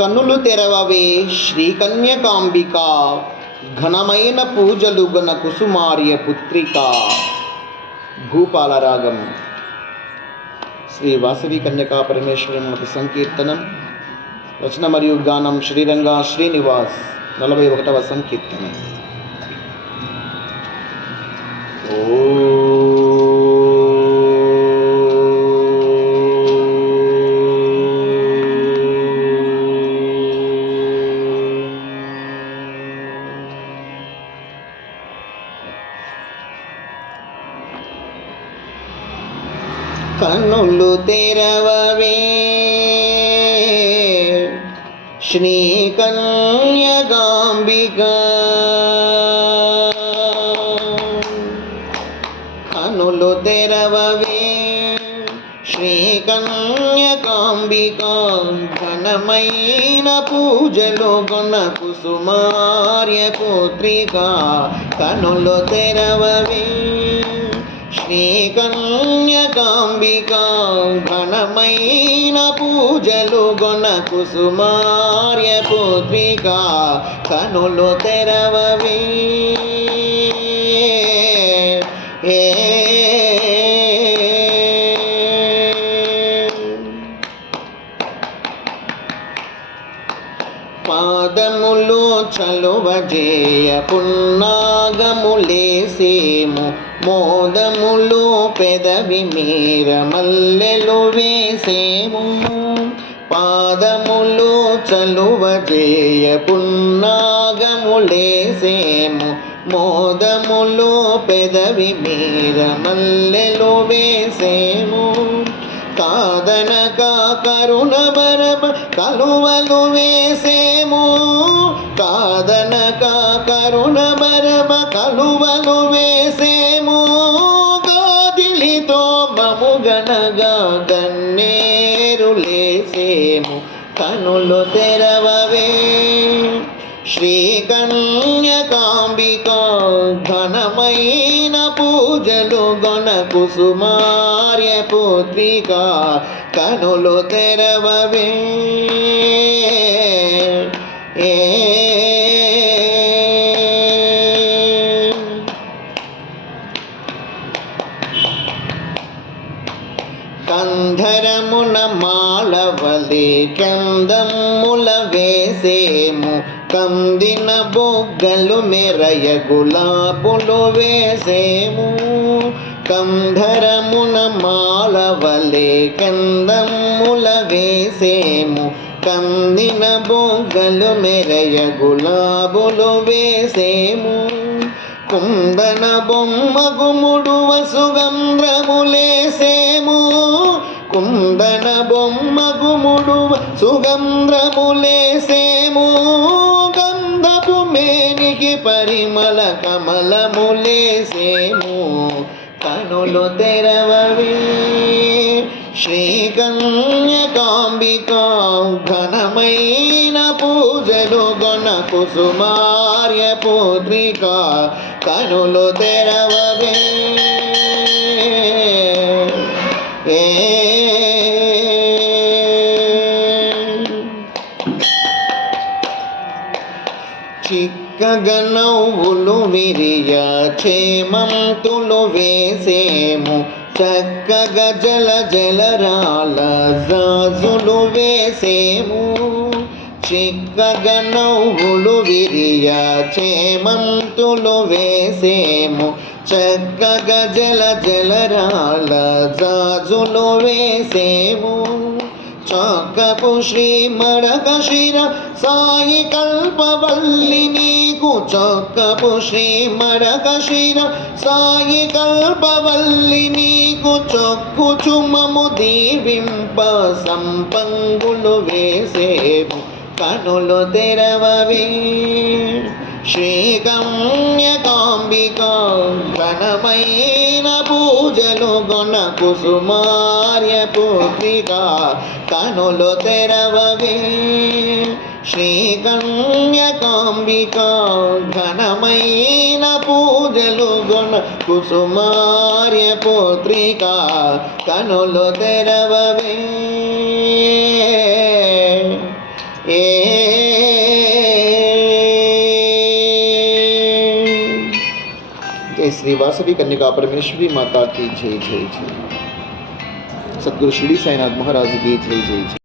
కన్నులు తెరవవే శ్రీకన్యకాంబిక, ఘనమైన పూజలు గణ కుసుమార్య పుత్రిక. భూపాల రాగం. శ్రీ వాసవి కన్యకా పరమేశ్వరి సంకీర్తనం. రచన మరియు గానం శ్రీరంగా శ్రీనివాస్. 41వ సంకీర్తనం. కన్నులు తెరవవే శ్రీ కన్యకాంబిక, కన్నులు తెరవవే శ్రీ కన్యకాంబిక, ఘనమైన పూజలు గొన కుసుమార్య పుత్రిక. కన్నులు తెరవవే శ్రీ కన్యకాంబిక, ఘనమైన పూజలు గొన కుసుమార్య పుత్రిక. కనులు తెరవవే పాదములు చలువజేయ పున్నాగములేసేము, మోదములు పెదవి మీర మల్లెలు వేసేము. పాదములు చలువజేయ పున్నాగములేసేము, మోదములు పెదవి మీర మల్లెలు వేసేము. కాదనక కరుణ బరమ కలువలు వేసేము, కాదనక కరుణ బరమ కలువలు వేసేము. గాదిలితో మముగనగా గన్నేరులేసేము. కనులు తెరవవే శ్రీ కన్యకాంబిక, ఘనమైన పూజలు గొన కుసుమార్య పుత్రిక. కనులు తెరవవే కంధరమున మాలవలే కందమ్ముల వేసేము, కందిన బొగ్గలు మెరయ గులాబులు వేసేము. కంధరమున మాలవలే కందమ్ముల వేసేము, కందిన బొగ్గలు మెరయ గులాబులు వేసేము. కుందన బొమ్మ గుముడువ సుగంధ్రములేసేము, కుందన బొమ్మ గుముడువ సుగంధ్రములేసేము. గంధపు మేనికి పరిమళ కమలములేసేము. కనులు తెరవవే శ్రీ కన్యకాంబిక, ఘనమైన పూజలు గొన కుసుమార్య పుత్రిక. కనులు తెరవవే చిక్కగా నవ్వులు విరియ చేమంతులు వేసేము, చక్కగా జల జలరాల జాజులు వేసేము. చిక్కగా నవ్వులు విరియ చేమంతులు వేసేము, చక్కగా జల జలరాల జాజులు వేసేము. చక్కపు శ్రీ మడకశిర సాయి కల్పవల్లి నీకు, చక్కపు శ్రీ మడకశిర సాయి కల్పవల్లి నీకు. చొక్కు చుమము దీవింప సంపంగులు వేసేము. కనులు తెరవవే శ్రీ కన్యకాంబిక, ఘనమైన పూజలు గొన కుసుమార్య పుత్రిక. కనులు తెరవవే శ్రీ కన్యకాంబిక, ఘనమైన పూజలు గొన కుసుమార్య పుత్రిక. కనులు తెరవవే ఏ जय श्री वासवी कन्या परमेश्वरी माता की जय जय जय। सद्गुरु शिरडी साईनाथ महाराज की जय जय जय।